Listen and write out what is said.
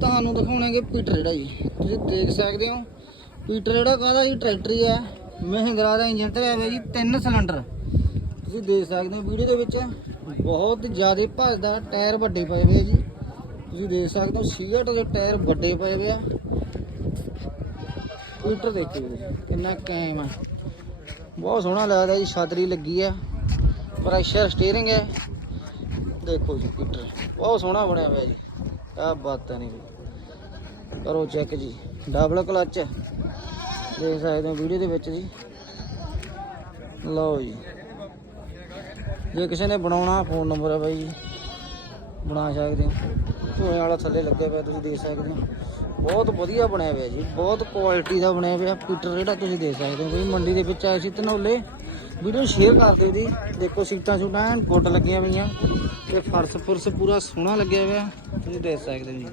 ਤੁਹਾਨੂੰ ਦਿਖਾਉਣਾਗੇ ਪੀਟਰ ਜਿਹੜਾ ਜੀ। ਤੁਸੀਂ ਦੇਖ ਸਕਦੇ ਹੋ ਪੀਟਰ ਜਿਹੜਾ ਕਾਹਦਾ ਜੀ ਟਰੈਕਟਰ ਹੀ ਹੈ। ਮਹਿੰਦਰਾ ਦਾ ਇੰਜਨ ਤੇ ਹੋਇਆ ਜੀ ਤਿੰਨ ਸਿਲੰਡਰ। ਤੁਸੀਂ ਦੇਖ ਸਕਦੇ ਹੋ ਵੀਡੀਓ ਦੇ ਵਿੱਚ ਬਹੁਤ ਜ਼ਿਆਦਾ ਭੱਜਦਾ ਟਾਇਰ ਵੱਡੇ ਪਏ ਹੋਏ ਆ ਜੀ। ਤੁਸੀਂ ਦੇਖ ਸਕਦੇ ਹੋ ਸੀਟ ਦੇ ਟਾਇਰ ਵੱਡੇ ਪਏ ਹੋਏ ਆ। ਪੀਟਰ ਦੇਖੋ ਜੀ, ਕਿੰਨਾ ਕੈਮ ਆ। ਬਹੁਤ ਸੋਹਣਾ ਲੱਗਦਾ ਜੀ ਛਾਤਰੀ ਲੱਗੀ ਆ। ਪ੍ਰੈਸ਼ਰ ਸਟੀਅਰਿੰਗ ਹੈ। ਦੇਖੋ ਜੀ ਪੀਟਰ ਬਹੁਤ ਸੋਹਣਾ ਬਣਿਆ ਹੋਇਆ ਜੀ। ਆ ਬਾਤ ਨਹੀਂ ਕਰੋ ਚੈੱਕ ਜੀ। ਡਬਲ ਕਲਚ ਦੇਖ ਸਕਦੇ ਹੋ ਵੀਡੀਓ ਦੇ ਵਿੱਚ ਜੀ। ਲਓ ਜੀ। ਜੇ ਕਿਸੇ ਨੇ ਬਣਾਉਣਾ ਫੋਨ ਨੰਬਰ ਹੈ ਬਾਈ ਜੀ। ਬਣਾ ਸਕਦੇ ਹੋ। ਧੂਏ ਵਾਲਾ ਥੱਲੇ ਲੱਗਿਆ ਪਿਆ ਤੁਸੀਂ ਦੇਖ ਸਕਦੇ ਹੋ। ਬਹੁਤ ਵਧੀਆ ਬਣਿਆ ਹੋਇਆ ਜੀ। ਬਹੁਤ ਕੁਆਲਿਟੀ ਦਾ ਬਣਿਆ ਹੋਇਆ। ਪੀਟਰ ਜਿਹੜਾ ਤੁਸੀਂ ਦੇਖ ਸਕਦੇ ਹੋ ਬਈ। ਮੰਡੀ ਦੇ ਵਿੱਚ ਆਏ ਸੀ ਧਨੌਲੇ ਵੀਡੀਓ ਸ਼ੇਅਰ ਕਰ ਦਿਓ ਜੀ। ਦੇਖੋ ਸੀਟਾਂ ਸੂਟਾਂ ਐਨ ਗੁੱਡ ਲੱਗੀਆਂ ਪਈਆਂ। ਤੇ ਫਰਸ਼ ਫੁਰਸ਼ ਪੂਰਾ ਸੋਹਣਾ ਲੱਗਿਆ ਹੋਇਆ। ਤੁਸੀਂ ਦੇਖ ਸਕਦੇ ਜੀ।